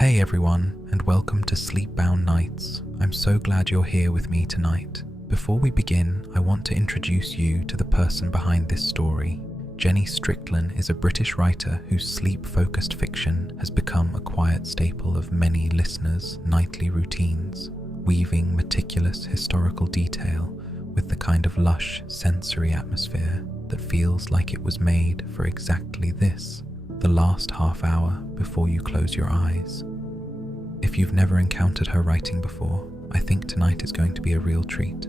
Hey everyone, and welcome to Sleepbound Nights. I'm so glad you're here with me tonight. Before we begin, I want to introduce you to the person behind this story. Jenny Strictlen is a British writer whose sleep-focused fiction has become a quiet staple of many listeners' nightly routines, weaving meticulous historical detail with the kind of lush sensory atmosphere that feels like it was made for exactly this, the last half hour before you close your eyes. If you've never encountered her writing before, I think tonight is going to be a real treat.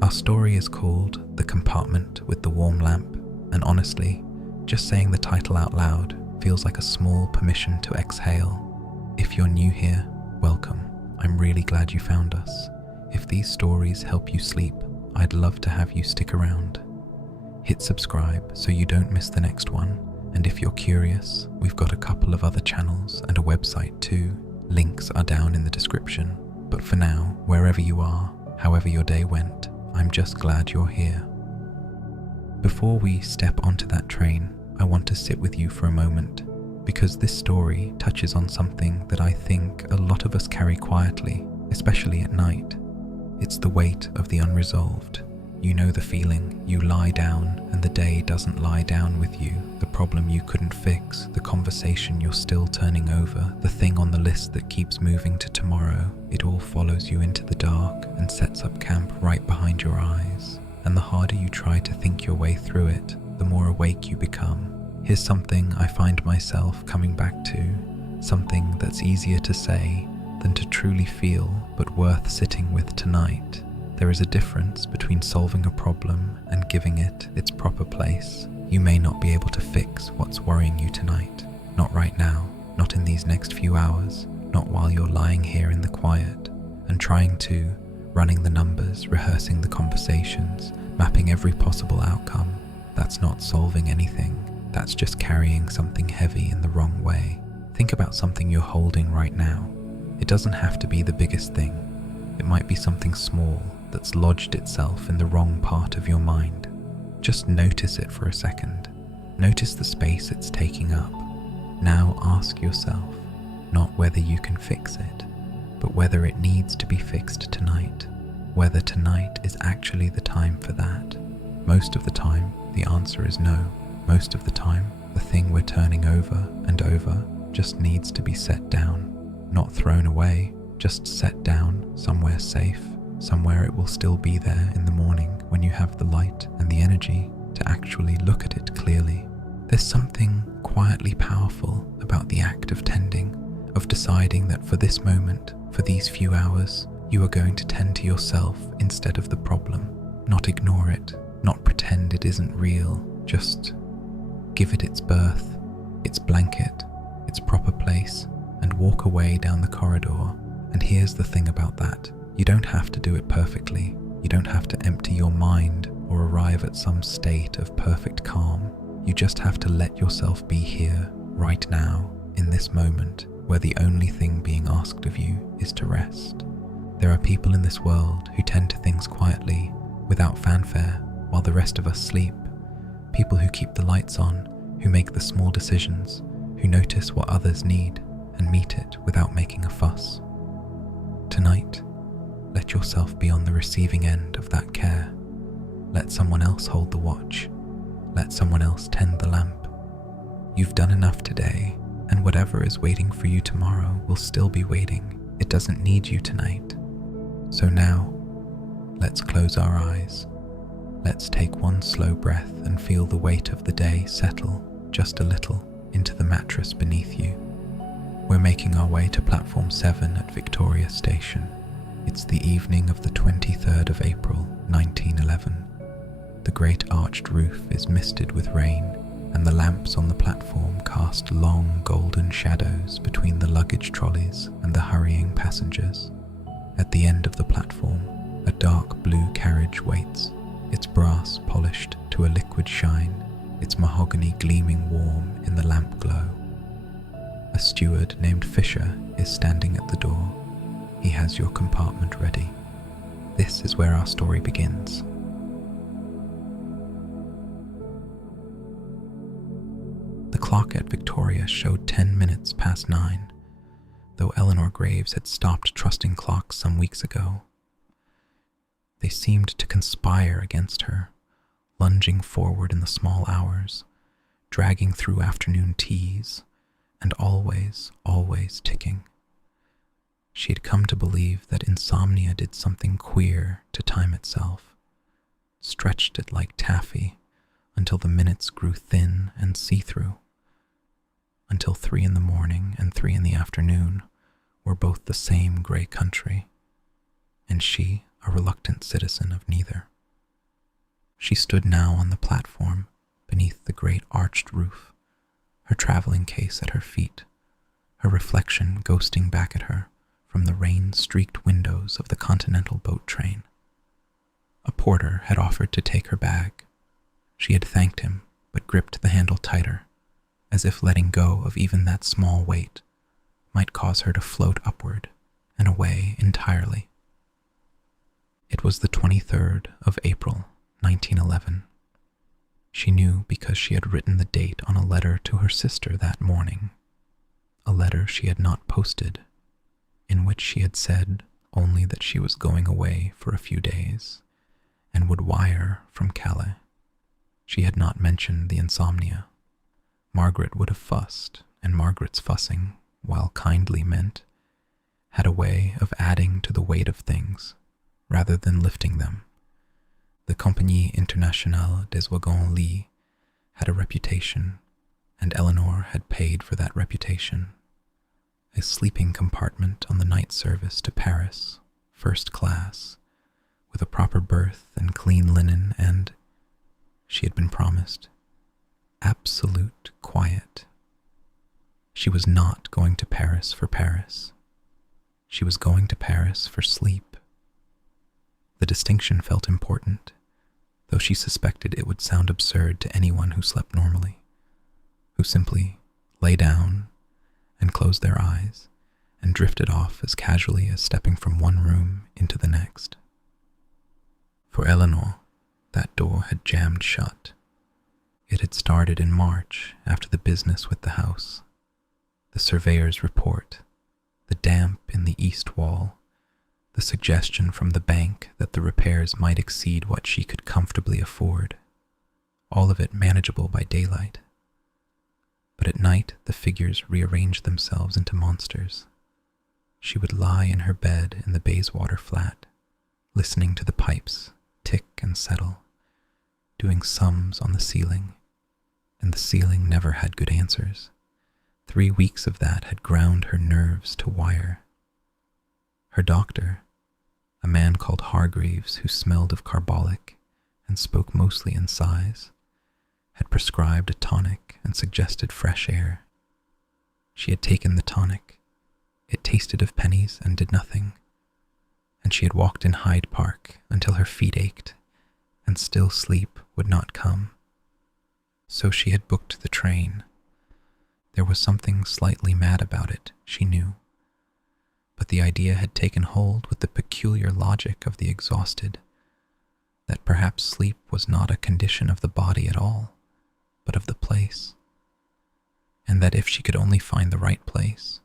Our story is called The Compartment with the Warm Lamp, and honestly, just saying the title out loud feels like a small permission to exhale. If you're new here, welcome. I'm really glad you found us. If these stories help you sleep, I'd love to have you stick around. Hit subscribe so you don't miss the next one, and if you're curious, we've got a couple of other channels and a website too. Links are down in the description. But for now, wherever you are, however your day went, I'm just glad you're here. Before we step onto that train, I want to sit with you for a moment, because this story touches on something that I think a lot of us carry quietly, especially at night. It's the weight of the unresolved. You know the feeling, you lie down and the day doesn't lie down with you, the problem you couldn't fix, the conversation you're still turning over, the thing on the list that keeps moving to tomorrow. It all follows you into the dark and sets up camp right behind your eyes. And the harder you try to think your way through it, the more awake you become. Here's something I find myself coming back to, something that's easier to say than to truly feel, but worth sitting with tonight. There is a difference between solving a problem and giving it its proper place. You may not be able to fix what's worrying you tonight. Not right now, not in these next few hours, not while you're lying here in the quiet and running the numbers, rehearsing the conversations, mapping every possible outcome. That's not solving anything. That's just carrying something heavy in the wrong way. Think about something you're holding right now. It doesn't have to be the biggest thing. It might be something small that's lodged itself in the wrong part of your mind. Just notice it for a second. Notice the space it's taking up. Now ask yourself, not whether you can fix it, but whether it needs to be fixed tonight. Whether tonight is actually the time for that. Most of the time, the answer is no. Most of the time, the thing we're turning over and over just needs to be set down. Not thrown away, just set down somewhere safe. Somewhere it will still be there in the morning when you have the light and the energy to actually look at it clearly. There's something quietly powerful about the act of tending, of deciding that for this moment, for these few hours, you are going to tend to yourself instead of the problem. Not ignore it, not pretend it isn't real, just give it its berth, its blanket, its proper place, and walk away down the corridor. And here's the thing about that. You don't have to do it perfectly. You don't have to empty your mind or arrive at some state of perfect calm. You just have to let yourself be here, right now, in this moment, where the only thing being asked of you is to rest. There are people in this world who tend to things quietly, without fanfare, while the rest of us sleep. People who keep the lights on, who make the small decisions, who notice what others need and meet it without making a fuss. Tonight, let yourself be on the receiving end of that care. Let someone else hold the watch. Let someone else tend the lamp. You've done enough today, and whatever is waiting for you tomorrow will still be waiting. It doesn't need you tonight. So now, let's close our eyes. Let's take one slow breath and feel the weight of the day settle just a little into the mattress beneath you. We're making our way to platform 7 at Victoria Station. It's the evening of the 23rd of April, 1911. The great arched roof is misted with rain, and the lamps on the platform cast long golden shadows between the luggage trolleys and the hurrying passengers. At the end of the platform, a dark blue carriage waits, its brass polished to a liquid shine, its mahogany gleaming warm in the lamp glow. A steward named Fisher is standing at the door. He has your compartment ready. This is where our story begins. The clock at Victoria showed 10 minutes past 9. though Eleanor Graves had stopped trusting clocks some weeks ago. They seemed to conspire against her, lunging forward in the small hours, dragging through afternoon teas, and always, always ticking. She had come to believe that insomnia did something queer to time itself, stretched it like taffy until the minutes grew thin and see-through, until 3 in the morning and 3 in the afternoon were both the same grey country, and she a reluctant citizen of neither. She stood now on the platform beneath the great arched roof, her traveling case at her feet, her reflection ghosting back at her from the rain-streaked windows of the Continental boat train. A porter had offered to take her bag. She had thanked him, but gripped the handle tighter, as if letting go of even that small weight might cause her to float upward and away entirely. It was the 23rd of April, 1911. She knew because she had written the date on a letter to her sister that morning, a letter she had not posted, in which she had said only that she was going away for a few days and would wire from Calais. She had not mentioned the insomnia. Margaret would have fussed, and Margaret's fussing, while kindly meant, had a way of adding to the weight of things rather than lifting them. The Compagnie Internationale des Wagons-Lits had a reputation, and Eleanor had paid for that reputation. A sleeping compartment on the night service to Paris, first class, with a proper berth and clean linen and, she had been promised, absolute quiet. She was not going to Paris for Paris. She was going to Paris for sleep. The distinction felt important, though she suspected it would sound absurd to anyone who slept normally, who simply lay down and closed their eyes and drifted off as casually as stepping from one room into the next. For Eleanor, that door had jammed shut. It had started in March after the business with the house, the surveyor's report, the damp in the east wall, the suggestion from the bank that the repairs might exceed what she could comfortably afford, all of it manageable by daylight. But at night the figures rearranged themselves into monsters. She would lie in her bed in the Bayswater flat, listening to the pipes tick and settle, doing sums on the ceiling, and the ceiling never had good answers. 3 weeks of that had ground her nerves to wire. Her doctor, a man called Hargreaves who smelled of carbolic and spoke mostly in sighs, had prescribed a tonic and suggested fresh air. She had taken the tonic. It tasted of pennies and did nothing, and she had walked in Hyde Park until her feet ached, and still sleep would not come. So she had booked the train. There was something slightly mad about it, she knew, but the idea had taken hold with the peculiar logic of the exhausted, that perhaps sleep was not a condition of the body at all, but of the place, and that if she could only find the right place,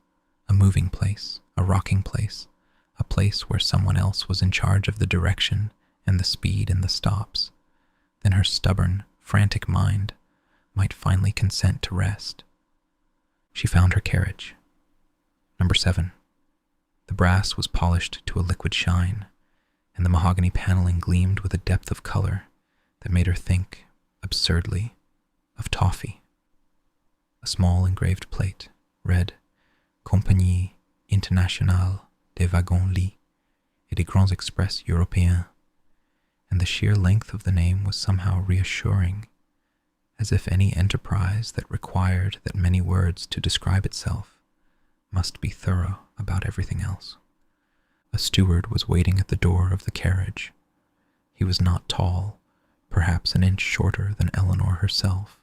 a moving place, a rocking place, a place where someone else was in charge of the direction and the speed and the stops, then her stubborn, frantic mind might finally consent to rest. She found her carriage. Number 7. The brass was polished to a liquid shine, and the mahogany paneling gleamed with a depth of color that made her think, absurdly, of toffee. A small engraved plate read, Compagnie Internationale des Wagons-Lits et des Grands Express Européens, and the sheer length of the name was somehow reassuring, as if any enterprise that required that many words to describe itself must be thorough about everything else. A steward was waiting at the door of the carriage. He was not tall, perhaps an inch shorter than Eleanor herself,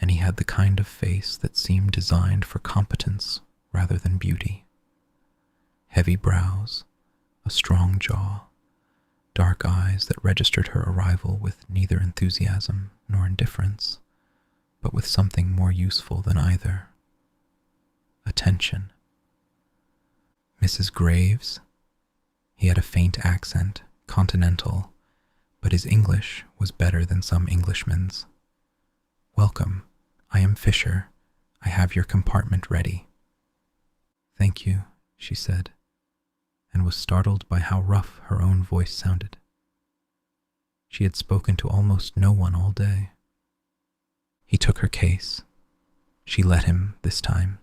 and he had the kind of face that seemed designed for competence rather than beauty. Heavy brows, a strong jaw, dark eyes that registered her arrival with neither enthusiasm nor indifference, but with something more useful than either. Attention. Mrs. Graves? He had a faint accent, continental, but his English was better than some Englishmen's. Welcome. I am Fisher. I have your compartment ready. Thank you, she said, and was startled by how rough her own voice sounded. She had spoken to almost no one all day. He took her case. She let him this time,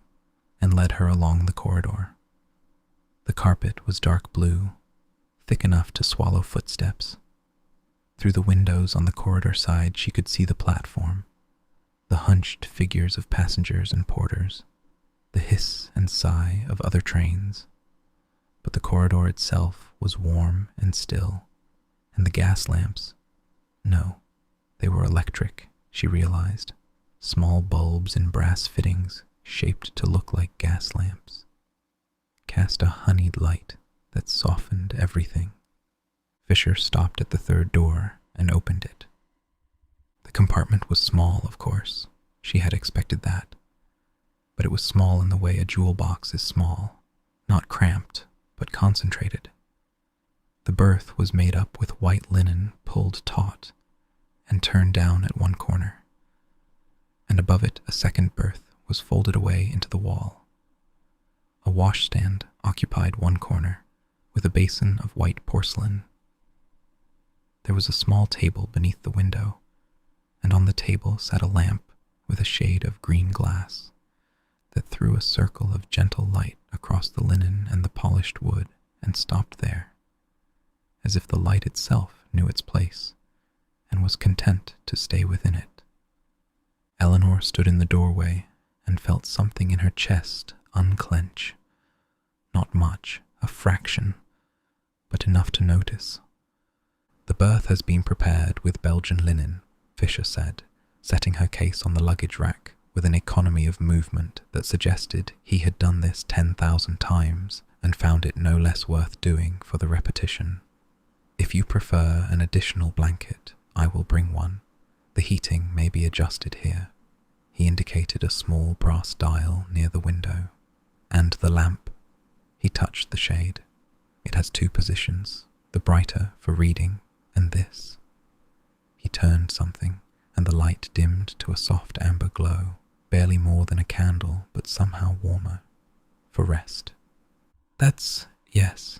and led her along the corridor. The carpet was dark blue, thick enough to swallow footsteps. Through the windows on the corridor side she could see the platform, the hunched figures of passengers and porters, the hiss and sigh of other trains. But the corridor itself was warm and still, and the gas lamps, no, they were electric, she realized, small bulbs in brass fittings shaped to look like gas lamps, cast a honeyed light that softened everything. Fisher stopped at the third door and opened it. The compartment was small, of course. She had expected that. But it was small in the way a jewel box is small, not cramped, but concentrated. The berth was made up with white linen pulled taut and turned down at one corner, and above it a second berth was folded away into the wall. A washstand occupied one corner, with a basin of white porcelain. There was a small table beneath the window, and on the table sat a lamp with a shade of green glass that threw a circle of gentle light across the linen and the polished wood and stopped there, as if the light itself knew its place and was content to stay within it. Eleanor stood in the doorway and felt something in her chest unclench. Not much, a fraction, but enough to notice. The berth has been prepared with Belgian linen, Fisher said, setting her case on the luggage rack with an economy of movement that suggested he had done this 10,000 times and found it no less worth doing for the repetition. If you prefer an additional blanket, I will bring one. The heating may be adjusted here. He indicated a small brass dial near the window. And the lamp. He touched the shade. It has two positions, the brighter for reading and this. He turned something, and the light dimmed to a soft amber glow, barely more than a candle, but somehow warmer, for rest. Yes.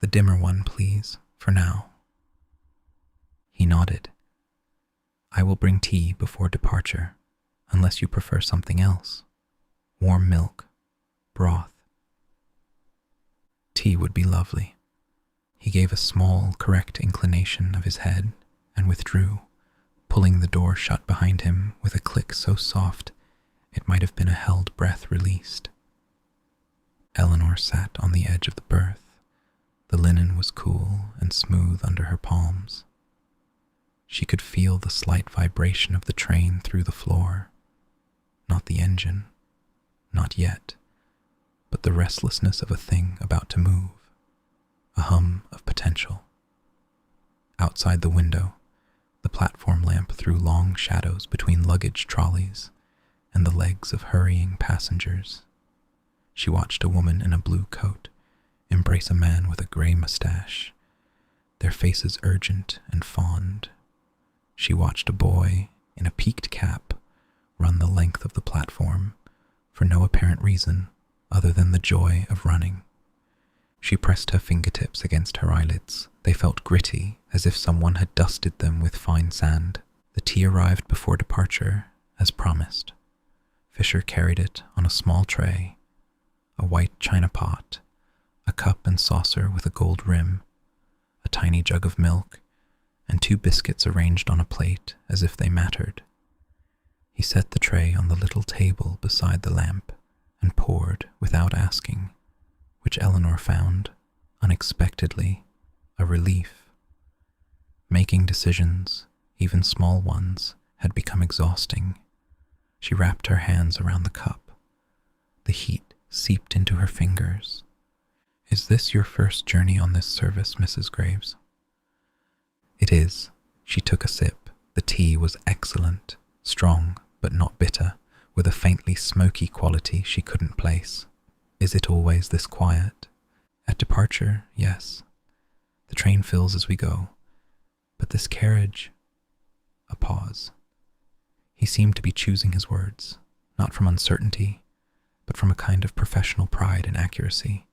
The dimmer one, please, for now. He nodded. I will bring tea before departure, unless you prefer something else. Warm milk, broth. Tea would be lovely. He gave a small, correct inclination of his head and withdrew, pulling the door shut behind him with a click so soft it might have been a held breath released. Eleanor sat on the edge of the berth. The linen was cool and smooth under her palms. She could feel the slight vibration of the train through the floor. Not the engine, not yet, but the restlessness of a thing about to move, a hum of potential. Outside the window, the platform lamp threw long shadows between luggage trolleys and the legs of hurrying passengers. She watched a woman in a blue coat embrace a man with a grey mustache, their faces urgent and fond. She watched a boy in a peaked cap run the length of the platform for no apparent reason other than the joy of running. She pressed her fingertips against her eyelids. They felt gritty, as if someone had dusted them with fine sand. The tea arrived before departure, as promised. Fisher carried it on a small tray, a white china pot, a cup and saucer with a gold rim, a tiny jug of milk, and 2 biscuits arranged on a plate as if they mattered. He set the tray on the little table beside the lamp and poured without asking, which Eleanor found, unexpectedly, a relief. Making decisions, even small ones, had become exhausting. She wrapped her hands around the cup. The heat seeped into her fingers. Is this your first journey on this service, Mrs. Graves? It is. She took a sip. The tea was excellent, strong but not bitter, with a faintly smoky quality she couldn't place. Is it always this quiet? At departure, yes. The train fills as we go. But this carriage... A pause. He seemed to be choosing his words, not from uncertainty, but from a kind of professional pride and accuracy.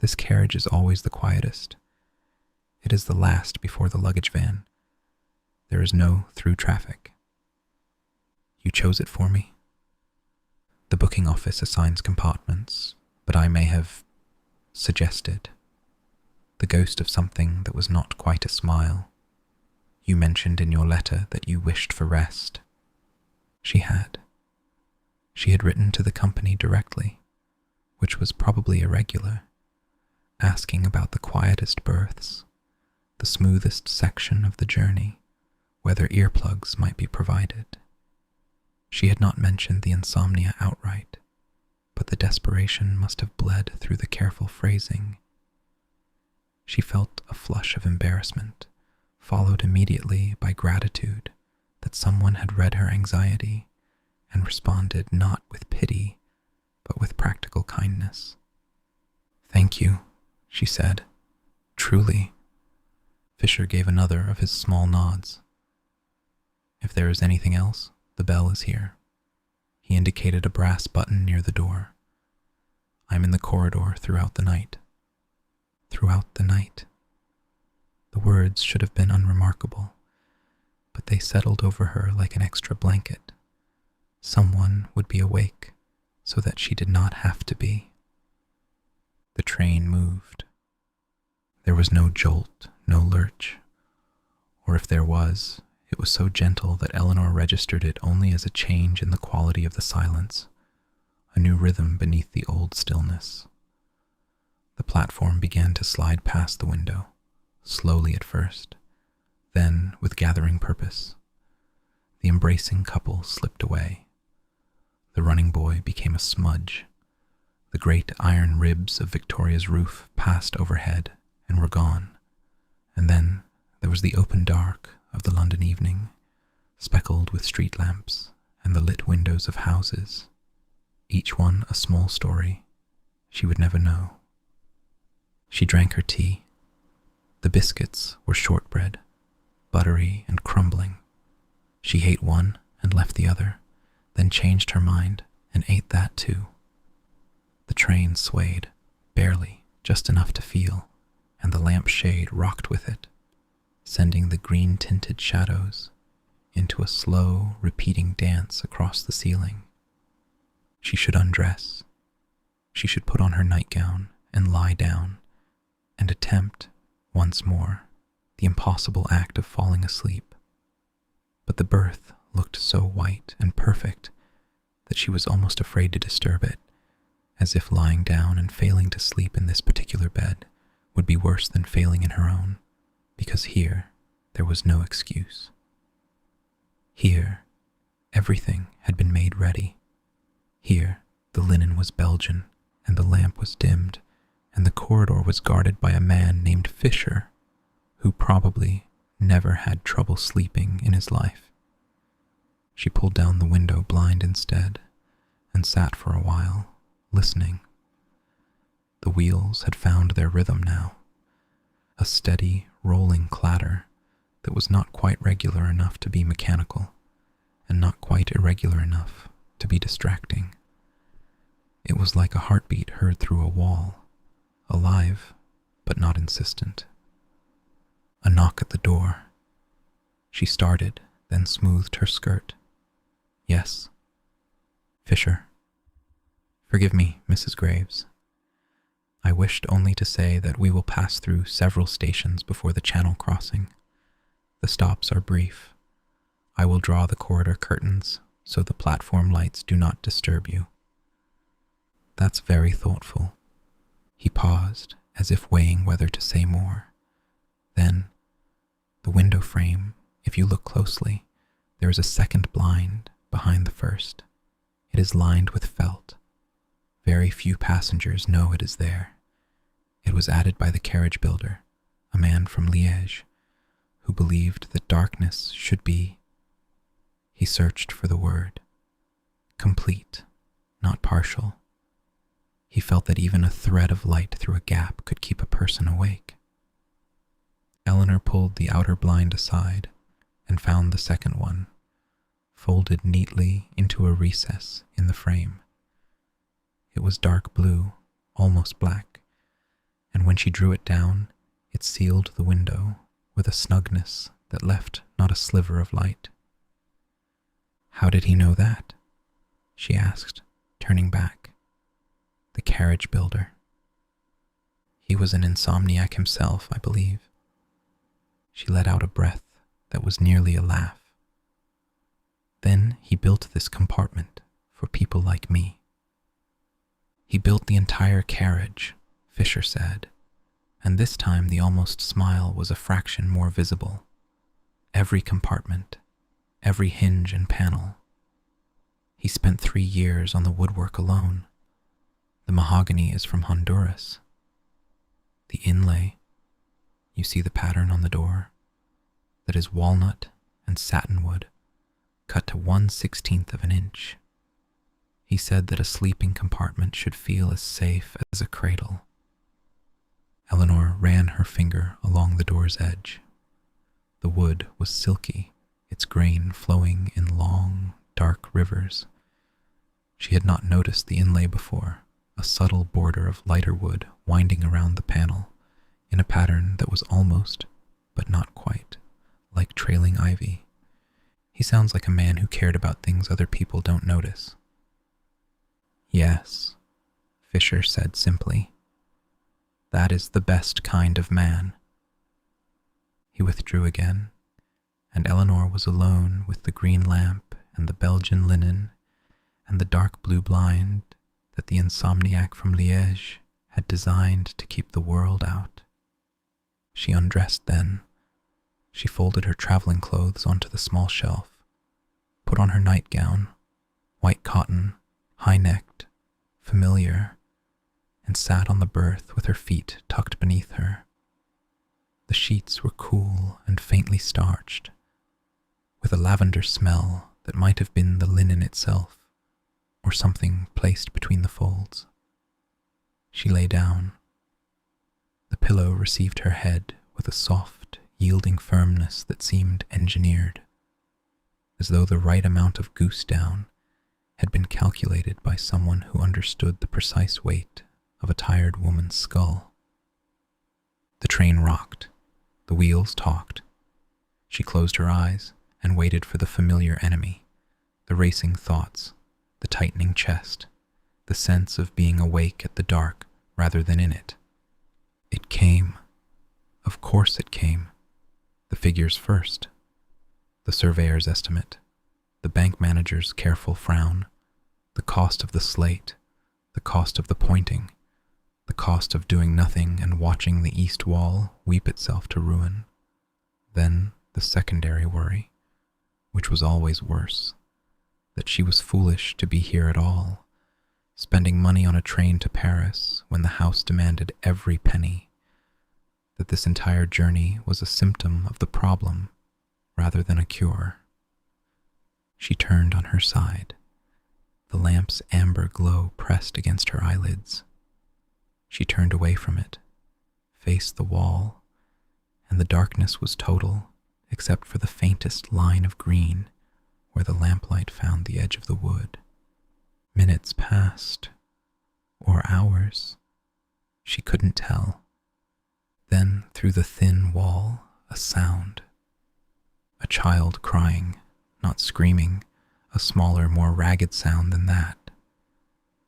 This carriage is always the quietest. It is the last before the luggage van. There is no through traffic. You chose it for me? The booking office assigns compartments, but I may have suggested the ghost of something that was not quite a smile. You mentioned in your letter that you wished for rest. She had. She had written to the company directly, which was probably irregular, asking about the quietest berths, the smoothest section of the journey, whether earplugs might be provided. She had not mentioned the insomnia outright, but the desperation must have bled through the careful phrasing. She felt a flush of embarrassment, followed immediately by gratitude that someone had read her anxiety and responded not with pity, but with practical kindness. "Thank you," she said. "Truly." Fisher gave another of his small nods. "If there is anything else, the bell is here." He indicated a brass button near the door. "I'm in the corridor throughout the night." Throughout the night. The words should have been unremarkable, but they settled over her like an extra blanket. Someone would be awake so that she did not have to be. The train moved. There was no jolt, no lurch, or if there was, it was so gentle that Eleanor registered it only as a change in the quality of the silence, a new rhythm beneath the old stillness. The platform began to slide past the window, slowly at first, then with gathering purpose. The embracing couple slipped away. The running boy became a smudge. The great iron ribs of Victoria's roof passed overhead and were gone, and then there was the open dark of the London evening, speckled with street lamps and the lit windows of houses, each one a small story she would never know. She drank her tea. The biscuits were shortbread, buttery and crumbling. She ate one and left the other, then changed her mind and ate that too. The train swayed, barely, just enough to feel, and the lamp shade rocked with it, sending the green-tinted shadows into a slow, repeating dance across the ceiling. She should undress. She should put on her nightgown and lie down and attempt, once more, the impossible act of falling asleep. But the berth looked so white and perfect that she was almost afraid to disturb it, as if lying down and failing to sleep in this particular bed would be worse than failing in her own, because here there was no excuse. Here, everything had been made ready. Here, the linen was Belgian, and the lamp was dimmed, and the corridor was guarded by a man named Fisher, who probably never had trouble sleeping in his life. She pulled down the window blind instead, and sat for a while, listening. The wheels had found their rhythm now, a steady, rolling clatter that was not quite regular enough to be mechanical, and not quite irregular enough to be distracting. It was like a heartbeat heard through a wall, alive, but not insistent. A knock at the door. She started, then smoothed her skirt. Yes. Fisher. Forgive me, Mrs. Graves. I wished only to say that we will pass through several stations before the Channel crossing. The stops are brief. I will draw the corridor curtains so the platform lights do not disturb you. That's very thoughtful. He paused, as if weighing whether to say more. Then, the window frame, if you look closely, there is a second blind behind the first. It is lined with felt. Very few passengers know it is there. It was added by the carriage builder, a man from Liège, who believed that darkness should be. He searched for the word. Complete, not partial. He felt that even a thread of light through a gap could keep a person awake. Eleanor pulled the outer blind aside and found the second one, folded neatly into a recess in the frame. It was dark blue, almost black, and when she drew it down, it sealed the window with a snugness that left not a sliver of light. "How did he know that?" she asked, turning back. "The carriage builder. He was an insomniac himself, I believe." She let out a breath that was nearly a laugh. "Then he built this compartment for people like me." "He built the entire carriage," Fisher said, and this time the almost smile was a fraction more visible. "Every compartment, every hinge and panel. He spent 3 years on the woodwork alone. The mahogany is from Honduras. The inlay, you see the pattern on the door? That is walnut and satinwood, cut to 1/16 of an inch. He said that a sleeping compartment should feel as safe as a cradle." Eleanor ran her finger along the door's edge. The wood was silky, its grain flowing in long, dark rivers. She had not noticed the inlay before, a subtle border of lighter wood winding around the panel, in a pattern that was almost, but not quite, like trailing ivy. He sounds like a man who cared about things other people don't notice. "Yes," Fisher said simply. "That is the best kind of man." He withdrew again, and Eleanor was alone with the green lamp and the Belgian linen and the dark blue blind that the insomniac from Liège had designed to keep the world out. She undressed then. She folded her traveling clothes onto the small shelf, put on her nightgown, white cotton, high-necked, familiar, and sat on the berth with her feet tucked beneath her. The sheets were cool and faintly starched, with a lavender smell that might have been the linen itself, or something placed between the folds. She lay down. The pillow received her head with a soft, yielding firmness that seemed engineered, as though the right amount of goose down had been calculated by someone who understood the precise weight of a tired woman's skull. The train rocked. The wheels talked. She closed her eyes and waited for the familiar enemy, the racing thoughts, the tightening chest, the sense of being awake at the dark rather than in it. It came. Of course it came. The figures first. The surveyor's estimate, the bank manager's careful frown, the cost of the slate, the cost of the pointing, the cost of doing nothing and watching the east wall weep itself to ruin. Then the secondary worry, which was always worse, that she was foolish to be here at all, spending money on a train to Paris when the house demanded every penny, that this entire journey was a symptom of the problem rather than a cure. She turned on her side, the lamp's amber glow pressed against her eyelids. She turned away from it, faced the wall, and the darkness was total except for the faintest line of green where the lamplight found the edge of the wood. Minutes passed, or hours. She couldn't tell. Then, through the thin wall, a sound. A child crying, not screaming, a smaller, more ragged sound than that.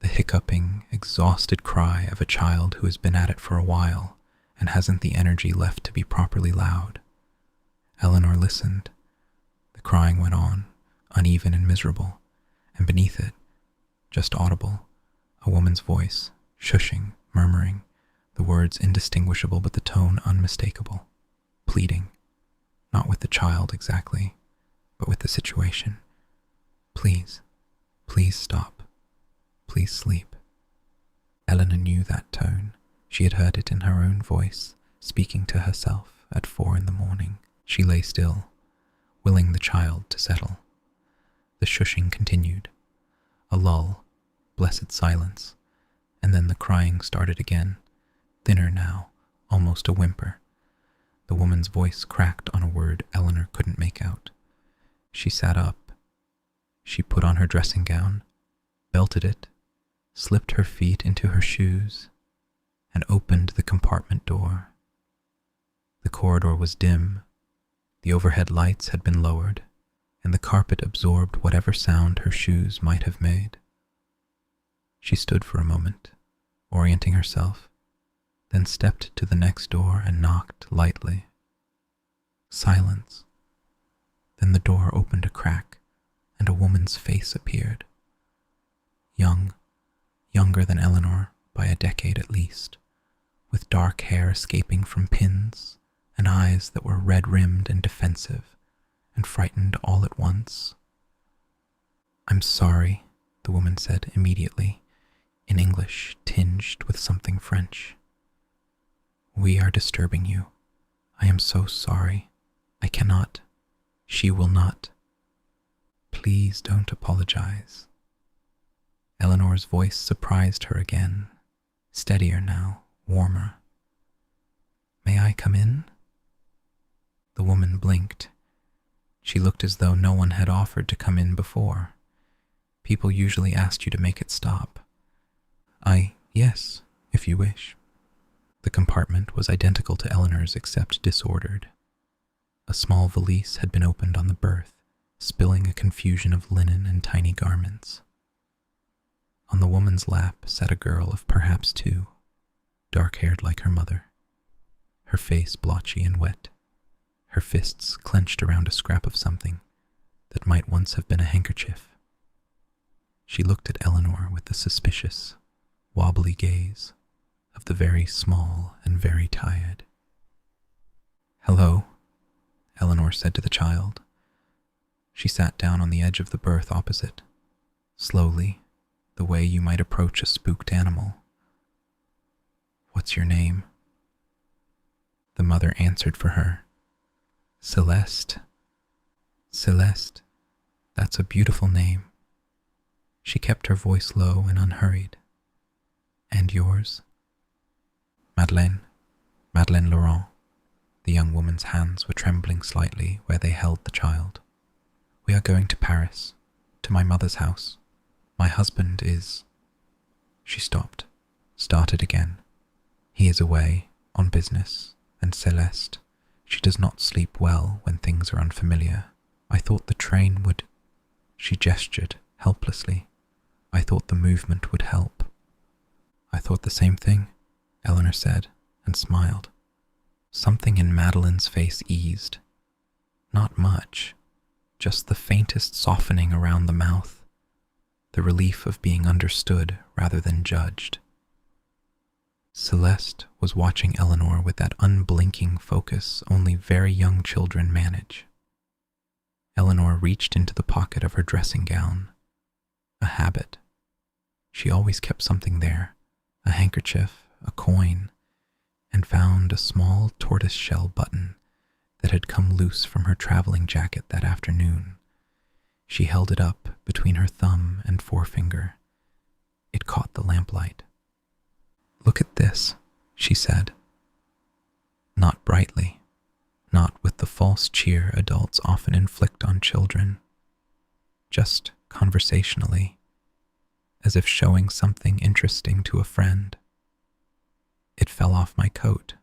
The hiccuping, exhausted cry of a child who has been at it for a while and hasn't the energy left to be properly loud. Eleanor listened. The crying went on, uneven and miserable, and beneath it, just audible, a woman's voice, shushing, murmuring, the words indistinguishable but the tone unmistakable, pleading, not with the child exactly, but with the situation. Please, please stop. Please sleep. Eleanor knew that tone. She had heard it in her own voice, speaking to herself at 4 a.m. She lay still, willing the child to settle. The shushing continued. A lull, blessed silence, and then the crying started again, thinner now, almost a whimper. The woman's voice cracked on a word Eleanor couldn't make out. She sat up. She put on her dressing gown, belted it, slipped her feet into her shoes, and opened the compartment door. The corridor was dim, the overhead lights had been lowered, and the carpet absorbed whatever sound her shoes might have made. She stood for a moment, orienting herself, then stepped to the next door and knocked lightly. Silence. Then the door opened a crack, and a woman's face appeared. Younger than Eleanor by a decade at least, with dark hair escaping from pins and eyes that were red-rimmed and defensive and frightened all at once. "I'm sorry," the woman said immediately, in English tinged with something French. "We are disturbing you. I am so sorry. I cannot. She will not. Please don't apologize." Eleanor's voice surprised her again, steadier now, warmer. "May I come in?" The woman blinked. She looked as though no one had offered to come in before. People usually asked you to make it stop. Yes, if you wish." The compartment was identical to Eleanor's except disordered. A small valise had been opened on the berth, spilling a confusion of linen and tiny garments. On the woman's lap sat a girl of perhaps 2, dark-haired like her mother, her face blotchy and wet, her fists clenched around a scrap of something that might once have been a handkerchief. She looked at Eleanor with the suspicious, wobbly gaze of the very small and very tired. "Hello," Eleanor said to the child. She sat down on the edge of the berth opposite, slowly, the way you might approach a spooked animal. "What's your name?" The mother answered for her. "Celeste." "Celeste, that's a beautiful name." She kept her voice low and unhurried. "And yours?" Madeleine Laurent." The young woman's hands were trembling slightly where they held the child. "We are going to Paris, to my mother's house. My husband is—" She stopped, started again. "He is away, on business, and Celeste, she does not sleep well when things are unfamiliar. I thought the train would—" She gestured helplessly. "I thought the movement would help." "I thought the same thing," Eleanor said, and smiled. Something in Madeleine's face eased. Not much, just the faintest softening around the mouth, the relief of being understood rather than judged. Celeste was watching Eleanor with that unblinking focus only very young children manage. Eleanor reached into the pocket of her dressing gown. A habit. She always kept something there, a handkerchief, a coin, and found a small tortoise-shell button that had come loose from her traveling jacket that afternoon. She held it up between her thumb and forefinger. It caught the lamplight. "Look at this," she said. Not brightly, not with the false cheer adults often inflict on children, just conversationally, as if showing something interesting to a friend. "It fell off my coat.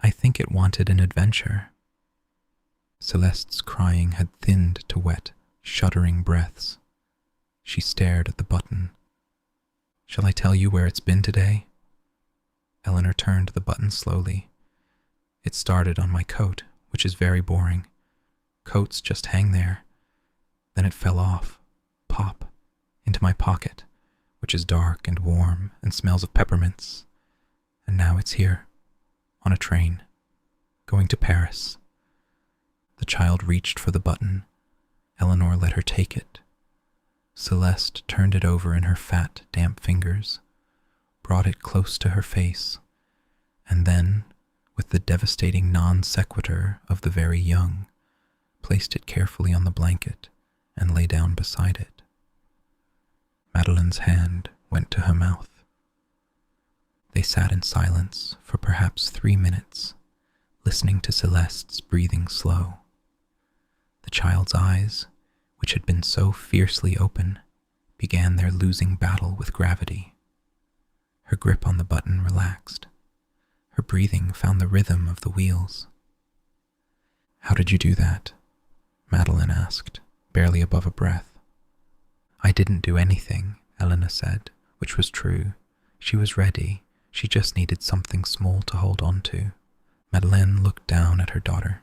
I think it wanted an adventure." Celeste's crying had thinned to wet, shuddering breaths. She stared at the button. "Shall I tell you where it's been today?" Eleanor turned the button slowly. "It started on my coat, which is very boring. Coats just hang there. Then it fell off, pop, into my pocket, which is dark and warm and smells of peppermints. And now it's here, on a train, going to Paris." The child reached for the button. Eleanor let her take it. Celeste turned it over in her fat, damp fingers, brought it close to her face, and then, with the devastating non sequitur of the very young, placed it carefully on the blanket and lay down beside it. Madeleine's hand went to her mouth. They sat in silence for perhaps 3 minutes, listening to Celeste's breathing slow. The child's eyes, which had been so fiercely open, began their losing battle with gravity. Her grip on the button relaxed. Her breathing found the rhythm of the wheels. "How did you do that?" Madeline asked, barely above a breath. "I didn't do anything," Eleanor said, which was true. She was ready. She just needed something small to hold on to. Madeleine looked down at her daughter.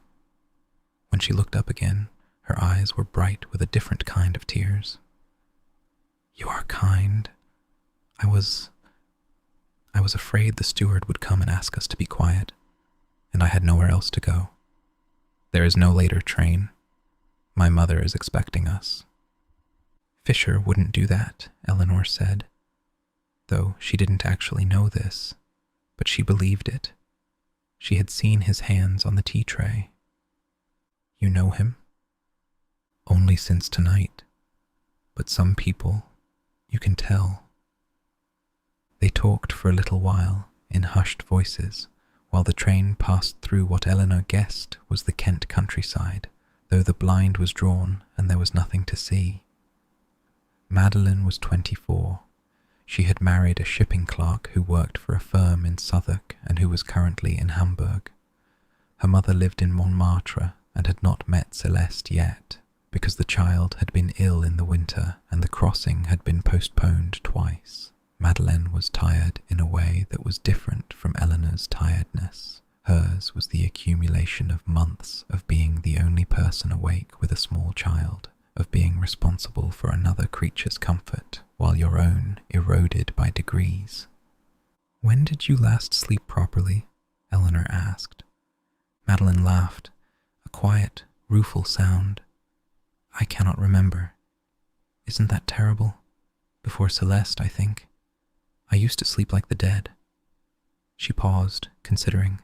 When she looked up again, her eyes were bright with a different kind of tears. "You are kind. I was afraid the steward would come and ask us to be quiet, and I had nowhere else to go. There is no later train. My mother is expecting us." "Fisher wouldn't do that," Eleanor said, though she didn't actually know this, but she believed it. She had seen his hands on the tea tray. "You know him?" "Only since tonight. But some people, you can tell." They talked for a little while in hushed voices while the train passed through what Eleanor guessed was the Kent countryside, though the blind was drawn and there was nothing to see. Madeline was 24. She had married a shipping clerk who worked for a firm in Southwark and who was currently in Hamburg. Her mother lived in Montmartre and had not met Celeste yet, because the child had been ill in the winter and the crossing had been postponed twice. Madeleine was tired in a way that was different from Eleanor's tiredness. Hers was the accumulation of months of being the only person awake with a small child, of being responsible for another creature's comfort, while your own eroded by degrees. "When did you last sleep properly?" Eleanor asked. Madeleine laughed, a quiet, rueful sound. "I cannot remember. Isn't that terrible? Before Celeste, I think. I used to sleep like the dead." She paused, considering.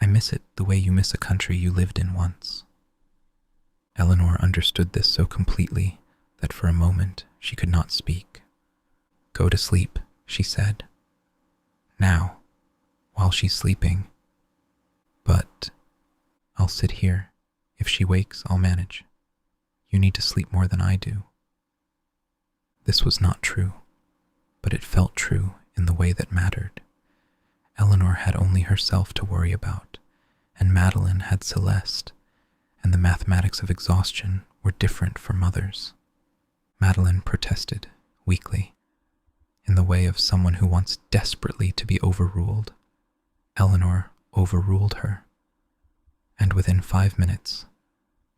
"I miss it the way you miss a country you lived in once." Eleanor understood this so completely that for a moment she could not speak. "Go to sleep," she said. "Now, while she's sleeping. But I'll sit here. If she wakes, I'll manage. You need to sleep more than I do." This was not true, but it felt true in the way that mattered. Eleanor had only herself to worry about, and Madeleine had Celeste, and the mathematics of exhaustion were different for mothers. Madeleine protested, weakly, in the way of someone who wants desperately to be overruled. Eleanor overruled her, and within 5 minutes,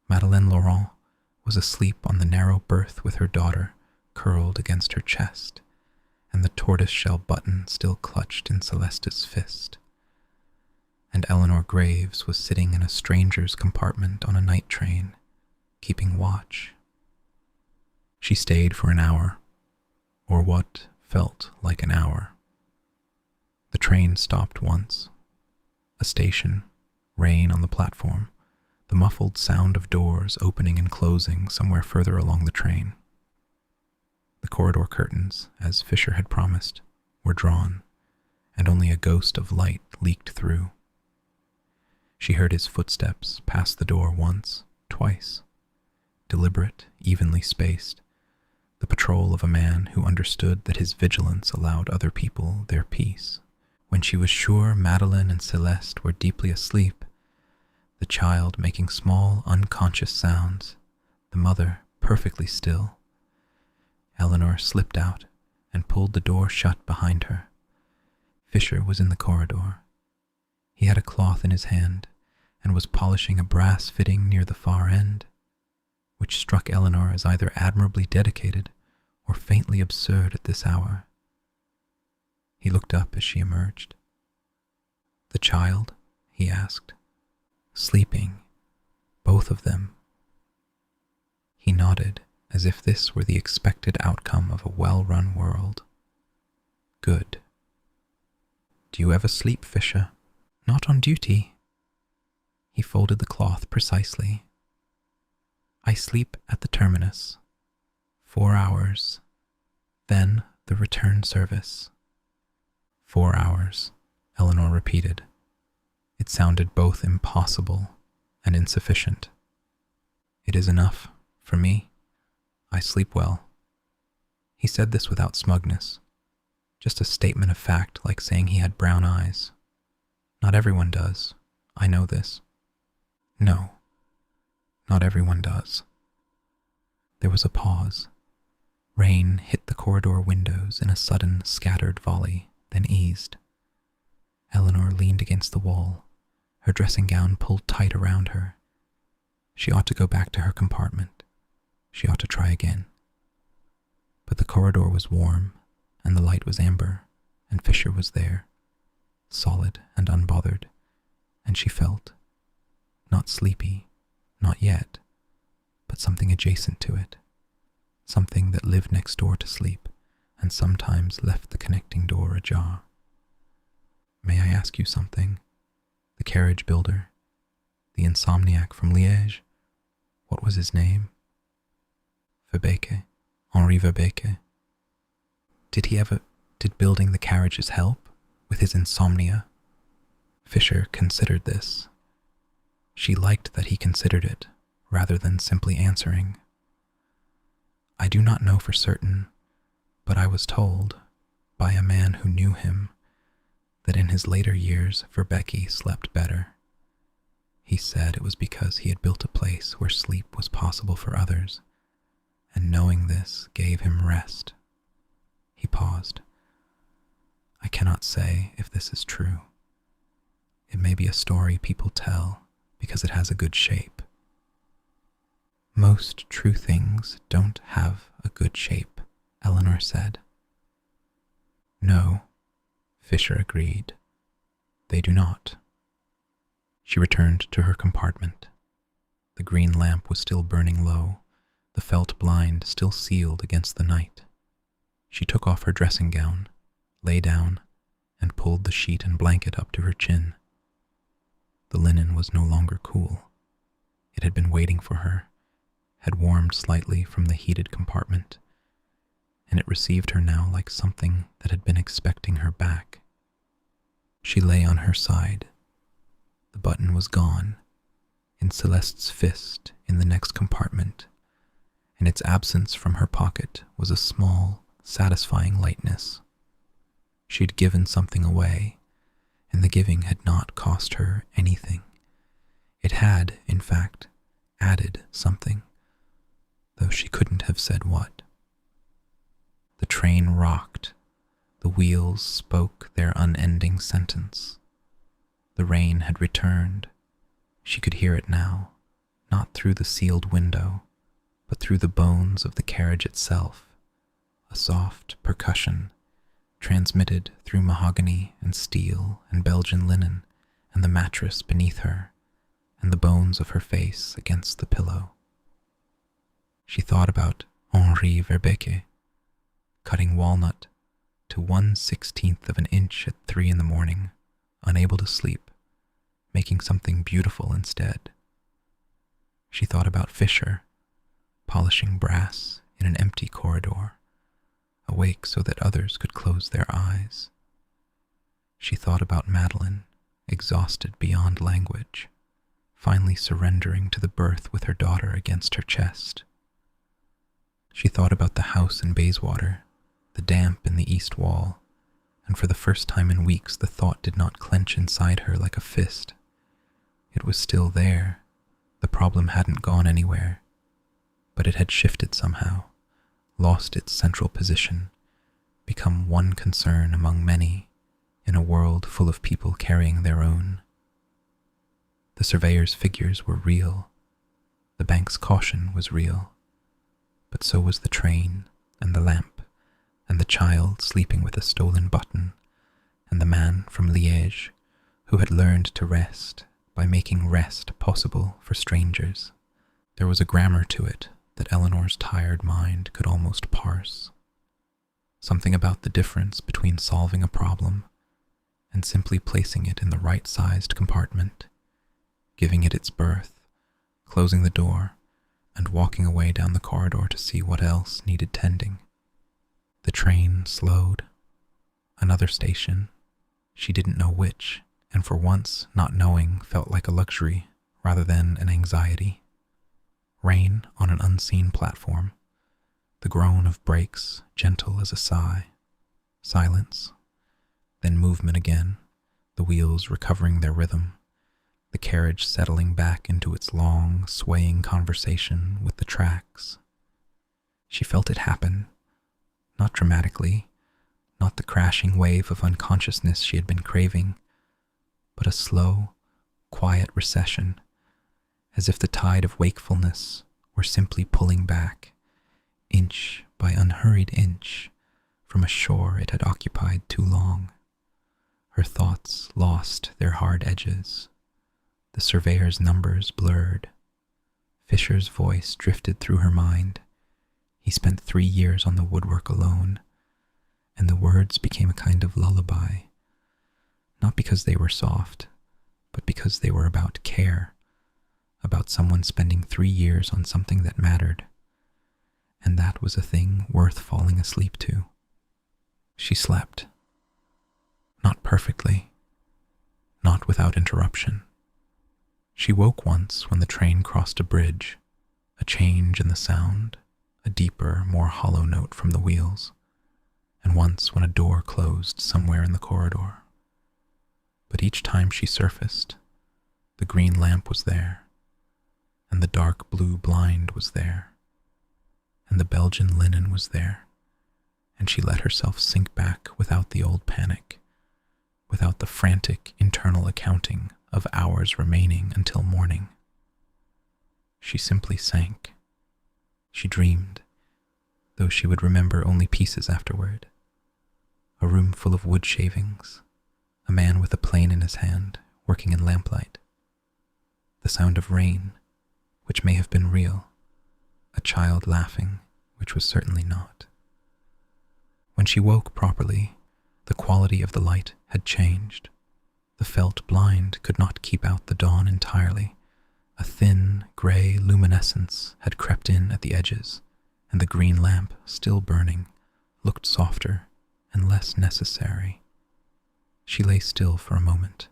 Madeleine Laurent was asleep on the narrow berth with her daughter curled against her chest, and the tortoise-shell button still clutched in Celeste's fist. And Eleanor Graves was sitting in a stranger's compartment on a night train, keeping watch. She stayed for an hour, or what felt like an hour. The train stopped once. A station, rain on the platform, the muffled sound of doors opening and closing somewhere further along the train. The corridor curtains, as Fisher had promised, were drawn, and only a ghost of light leaked through. She heard his footsteps pass the door once, twice, deliberate, evenly spaced, the patrol of a man who understood that his vigilance allowed other people their peace. When she was sure Madeleine and Celeste were deeply asleep, the child making small, unconscious sounds, the mother perfectly still, Eleanor slipped out and pulled the door shut behind her. Fisher was in the corridor. He had a cloth in his hand and was polishing a brass fitting near the far end, which struck Eleanor as either admirably dedicated or faintly absurd at this hour. He looked up as she emerged. "The child?" he asked. "Sleeping, both of them." He nodded, as if this were the expected outcome of a well-run world. "Good. Do you ever sleep, Fisher?" "Not on duty." He folded the cloth precisely. "I sleep at the terminus. 4 hours. Then the return service. 4 hours, Eleanor repeated. It sounded both impossible and insufficient. It is enough, for me. I sleep well. He said this without smugness, just a statement of fact like saying he had brown eyes. Not everyone does, I know this. No, not everyone does. There was a pause. Rain hit the corridor windows in a sudden, scattered volley, then eased. Eleanor leaned against the wall, her dressing gown pulled tight around her. She ought to go back to her compartment. She ought to try again. But the corridor was warm, and the light was amber, and Fisher was there, solid and unbothered, and she felt, not sleepy, not yet, but something adjacent to it, something that lived next door to sleep and sometimes left the connecting door ajar. May I ask you something? The carriage builder, the insomniac from Liège, what was his name? Verbeke, Henri Verbeke. Did building the carriages help with his insomnia? Fisher considered this. She liked that he considered it, rather than simply answering. I do not know for certain, but I was told, by a man who knew him, that in his later years Verbeke slept better. He said it was because he had built a place where sleep was possible for others, and knowing this gave him rest. He paused. I cannot say if this is true. It may be a story people tell because it has a good shape. Most true things don't have a good shape, Eleanor said. No, Fisher agreed. They do not. She returned to her compartment. The green lamp was still burning low, the felt blind still sealed against the night. She took off her dressing gown, lay down, and pulled the sheet and blanket up to her chin. The linen was no longer cool. It had been waiting for her, had warmed slightly from the heated compartment, and it received her now like something that had been expecting her back. She lay on her side. The button was gone, in Celeste's fist in the next compartment, and its absence from her pocket was a small, satisfying lightness. She'd given something away, and the giving had not cost her anything. It had, in fact, added something, though she couldn't have said what. The train rocked. The wheels spoke their unending sentence. The rain had returned. She could hear it now, not through the sealed window, but through the bones of the carriage itself, a soft percussion transmitted through mahogany and steel and Belgian linen and the mattress beneath her and the bones of her face against the pillow. She thought about Henri Verbeke, cutting walnut to 1/16 of an inch at 3 in the morning, unable to sleep, making something beautiful instead. She thought about Fisher, polishing brass in an empty corridor, awake so that others could close their eyes. She thought about Madeline, exhausted beyond language, finally surrendering to the berth with her daughter against her chest. She thought about the house in Bayswater, the damp in the east wall, and for the first time in weeks the thought did not clench inside her like a fist. It was still there. The problem hadn't gone anywhere, but it had shifted somehow, lost its central position, become one concern among many in a world full of people carrying their own. The surveyor's figures were real. The bank's caution was real. But so was the train, and the lamp, and the child sleeping with a stolen button, and the man from Liège who had learned to rest by making rest possible for strangers. There was a grammar to it that Eleanor's tired mind could almost parse. Something about the difference between solving a problem and simply placing it in the right-sized compartment, giving it its berth, closing the door, and walking away down the corridor to see what else needed tending. The train slowed. Another station, She didn't know which, and for once, not knowing felt like a luxury rather than an anxiety. Rain on an unseen platform, the groan of brakes gentle as a sigh, silence, then movement again, the wheels recovering their rhythm, the carriage settling back into its long, swaying conversation with the tracks. She felt it happen, not dramatically, not the crashing wave of unconsciousness she had been craving, but a slow, quiet recession, as if the tide of wakefulness were simply pulling back, inch by unhurried inch, from a shore it had occupied too long. Her thoughts lost their hard edges. The surveyor's numbers blurred. Fisher's voice drifted through her mind. He spent 3 years on the woodwork alone, and the words became a kind of lullaby, not because they were soft, but because they were about care, about someone spending 3 years on something that mattered, and that was a thing worth falling asleep to. She slept. Not perfectly, not without interruption. She woke once when the train crossed a bridge, a change in the sound, a deeper, more hollow note from the wheels, and once when a door closed somewhere in the corridor. But each time she surfaced, the green lamp was there, and the dark blue blind was there, and the Belgian linen was there, and she let herself sink back without the old panic, without the frantic internal accounting of hours remaining until morning. She simply sank. She dreamed, though she would remember only pieces afterward. A room full of wood shavings, a man with a plane in his hand, working in lamplight. The sound of rain, which may have been real, a child laughing, which was certainly not. When she woke properly, the quality of the light had changed. The felt blind could not keep out the dawn entirely. A thin, gray luminescence had crept in at the edges, and the green lamp, still burning, looked softer and less necessary. She lay still for a moment,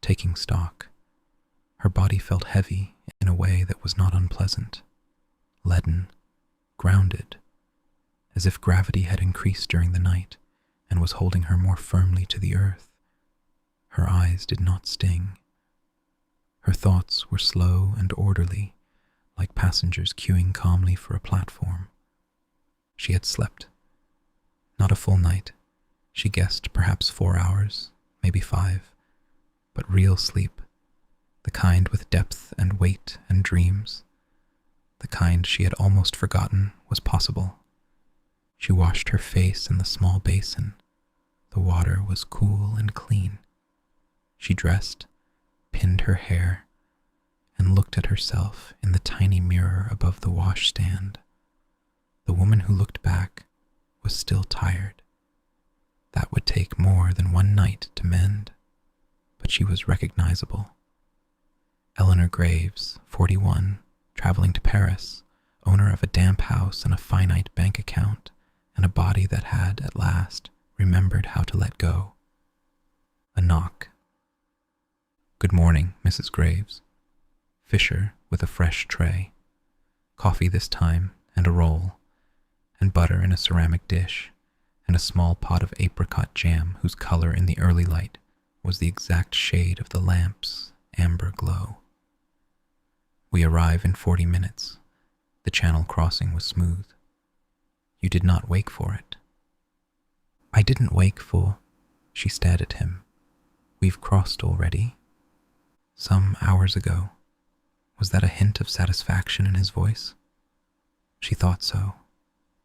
taking stock. Her body felt heavy in a way that was not unpleasant, leaden, grounded, as if gravity had increased during the night and was holding her more firmly to the earth. Her eyes did not sting. Her thoughts were slow and orderly, like passengers queuing calmly for a platform. She had slept. Not a full night. She guessed perhaps 4 hours, maybe 5, but real sleep, the kind with depth and weight and dreams, the kind she had almost forgotten was possible. She washed her face in the small basin. The water was cool and clean. She dressed, pinned her hair, and looked at herself in the tiny mirror above the washstand. The woman who looked back was still tired. That would take more than 1 night to mend, but she was recognizable. Eleanor Graves, 41, traveling to Paris, owner of a damp house and a finite bank account, and a body that had, at last, remembered how to let go. A knock. "Good morning, Mrs. Graves." Fisher with a fresh tray. Coffee this time, and a roll, and butter in a ceramic dish, and a small pot of apricot jam whose color in the early light was the exact shade of the lamp's amber glow. "We arrive in 40 minutes. The channel crossing was smooth. You did not wake for it." "I didn't wake for," she stared at him. "We've crossed already." Some hours ago. Was that a hint of satisfaction in his voice? She thought so.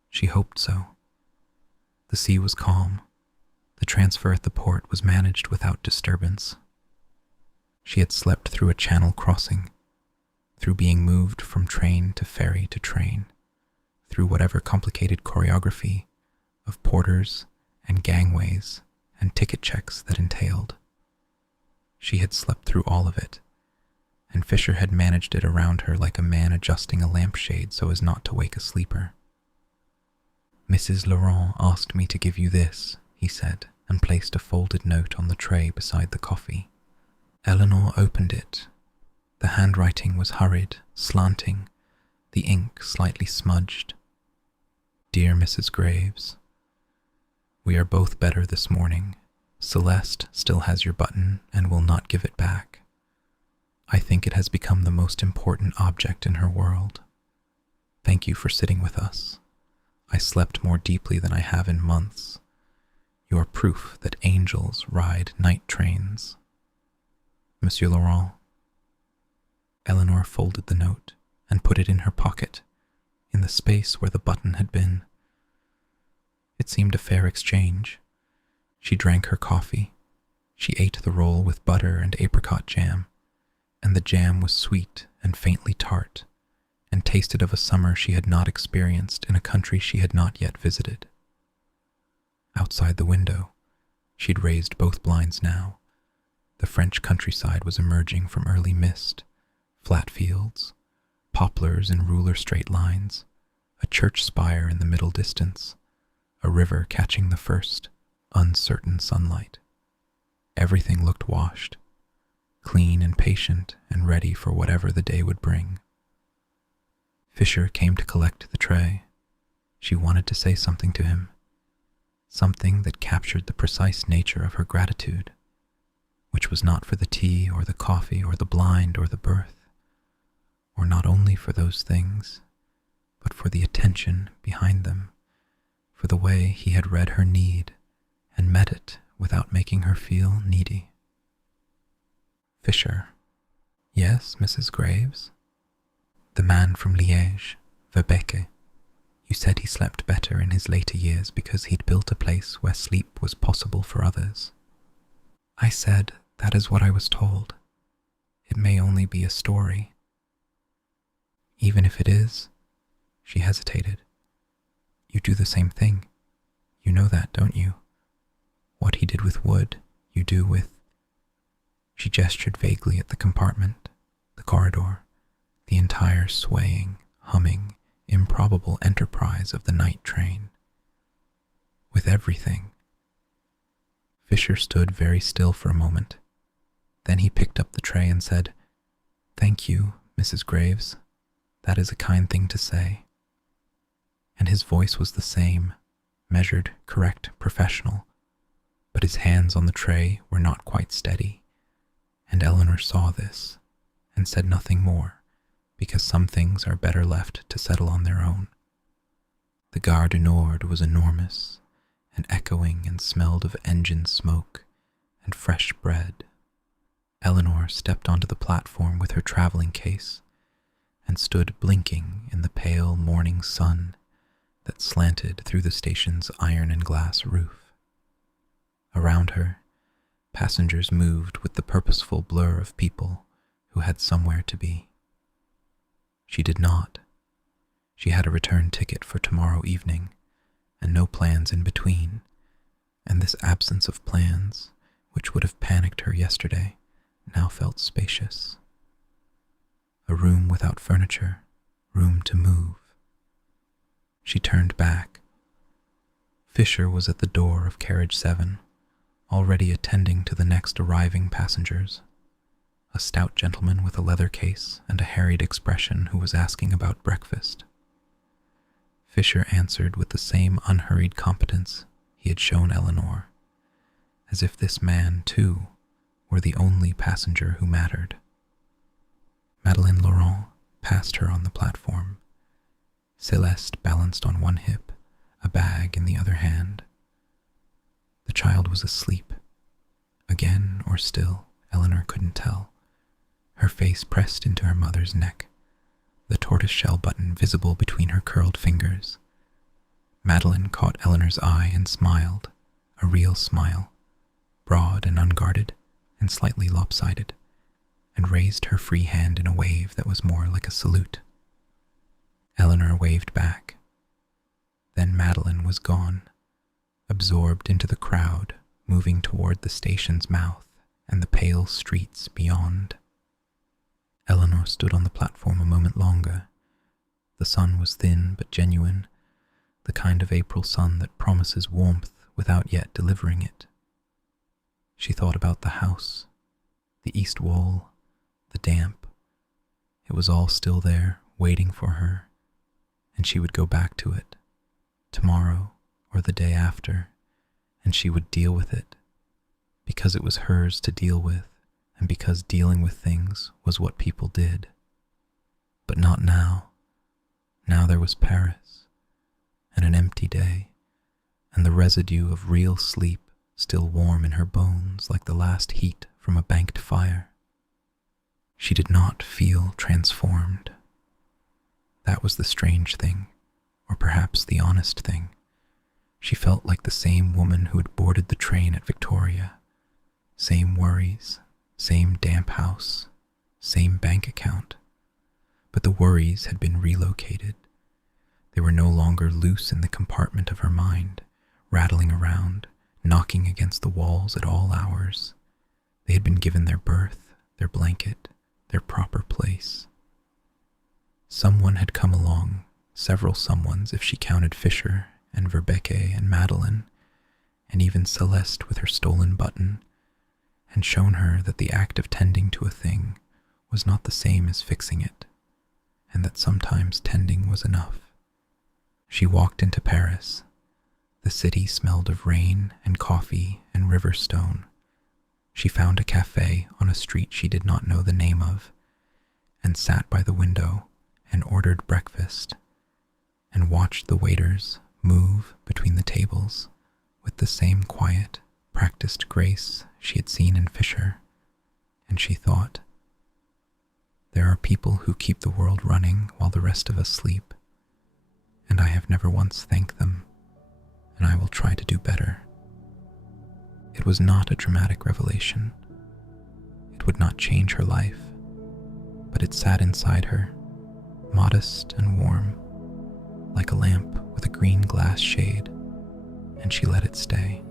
She hoped so. The sea was calm. The transfer at the port was managed without disturbance. She had slept through a channel crossing, through being moved from train to ferry to train, through whatever complicated choreography of porters and gangways and ticket checks that entailed. She had slept through all of it, and Fisher had managed it around her like a man adjusting a lampshade so as not to wake a sleeper. "Mrs. Laurent asked me to give you this," he said, and placed a folded note on the tray beside the coffee. Eleanor opened it. The handwriting was hurried, slanting, the ink slightly smudged. Dear Mrs. Graves, we are both better this morning. Celeste still has your button and will not give it back. I think it has become the most important object in her world. Thank you for sitting with us. I slept more deeply than I have in months. You are proof that angels ride night trains. Monsieur Laurent. Eleanor folded the note and put it in her pocket, in the space where the button had been. It seemed a fair exchange. She drank her coffee. She ate the roll with butter and apricot jam, and the jam was sweet and faintly tart, and tasted of a summer she had not experienced in a country she had not yet visited. Outside the window, she'd raised both blinds now. The French countryside was emerging from early mist, flat fields, poplars in ruler straight lines, a church spire in the middle distance, a river catching the first, uncertain sunlight. Everything looked washed, clean and patient and ready for whatever the day would bring. Fisher came to collect the tray. She wanted to say something to him, something that captured the precise nature of her gratitude, which was not for the tea or the coffee or the blind or the birth, or not only for those things, but for the attention behind them, for the way he had read her need and met it without making her feel needy. Fisher. Yes, Mrs. Graves? The man from Liège, Verbeke. You said he slept better in his later years because he'd built a place where sleep was possible for others. I said, that is what I was told. It may only be a story. Even if it is, she hesitated. You do the same thing. You know that, don't you? What he did with wood, you do with... She gestured vaguely at the compartment, the corridor, the entire swaying, humming, improbable enterprise of the night train. With everything. Fisher stood very still for a moment. Then he picked up the tray and said, Thank you, Mrs. Graves. That is a kind thing to say. And his voice was the same, measured, correct, professional, but his hands on the tray were not quite steady, and Eleanor saw this, and said nothing more, because some things are better left to settle on their own. The Gare du Nord was enormous, and echoing and smelled of engine smoke and fresh bread. Eleanor stepped onto the platform with her traveling case, and stood blinking in the pale morning sun that slanted through the station's iron and glass roof. Around her, passengers moved with the purposeful blur of people who had somewhere to be. She did not. She had a return ticket for tomorrow evening, and no plans in between, and this absence of plans, which would have panicked her yesterday, now felt spacious. A room without furniture, room to move. She turned back. Fisher was at the door of carriage 7, already attending to the next arriving passengers. A stout gentleman with a leather case and a harried expression who was asking about breakfast. Fisher answered with the same unhurried competence he had shown Eleanor, as if this man, too, were the only passenger who mattered. Madeleine Laurent passed her on the platform. Celeste balanced on one hip, a bag in the other hand. The child was asleep. Again or still, Eleanor couldn't tell. Her face pressed into her mother's neck, the tortoise-shell button visible between her curled fingers. Madeleine caught Eleanor's eye and smiled, a real smile, broad and unguarded and slightly lopsided, and raised her free hand in a wave that was more like a salute. Eleanor waved back. Then Madeleine was gone, absorbed into the crowd moving toward the station's mouth and the pale streets beyond. Eleanor stood on the platform a moment longer. The sun was thin but genuine, the kind of April sun that promises warmth without yet delivering it, She thought about the house, the east wall, the damp. It was all still there, waiting for her, and she would go back to it, tomorrow or the day after, and she would deal with it, because it was hers to deal with, and because dealing with things was what people did. But not now. Now there was Paris, and an empty day, and the residue of real sleep still warm in her bones like the last heat from a banked fire. She did not feel transformed. That was the strange thing, or perhaps the honest thing. She felt like the same woman who had boarded the train at Victoria. Same worries, same damp house, same bank account. But the worries had been relocated. They were no longer loose in the compartment of her mind, rattling around, knocking against the walls at all hours. They had been given their berth, their blanket, their proper place. Someone had come along, several someones if she counted Fisher and Verbeke and Madeline, and even Celeste with her stolen button, and shown her that the act of tending to a thing was not the same as fixing it, and that sometimes tending was enough. She walked into Paris. The city smelled of rain and coffee and river stone. She found a cafe on a street she did not know the name of, and sat by the window and ordered breakfast, and watched the waiters move between the tables with the same quiet, practiced grace she had seen in Fisher, and she thought, there are people who keep the world running while the rest of us sleep, and I have never once thanked them, and I will try to do better. It was not a dramatic revelation. It would not change her life, but it sat inside her, modest and warm, like a lamp with a green glass shade, and she let it stay.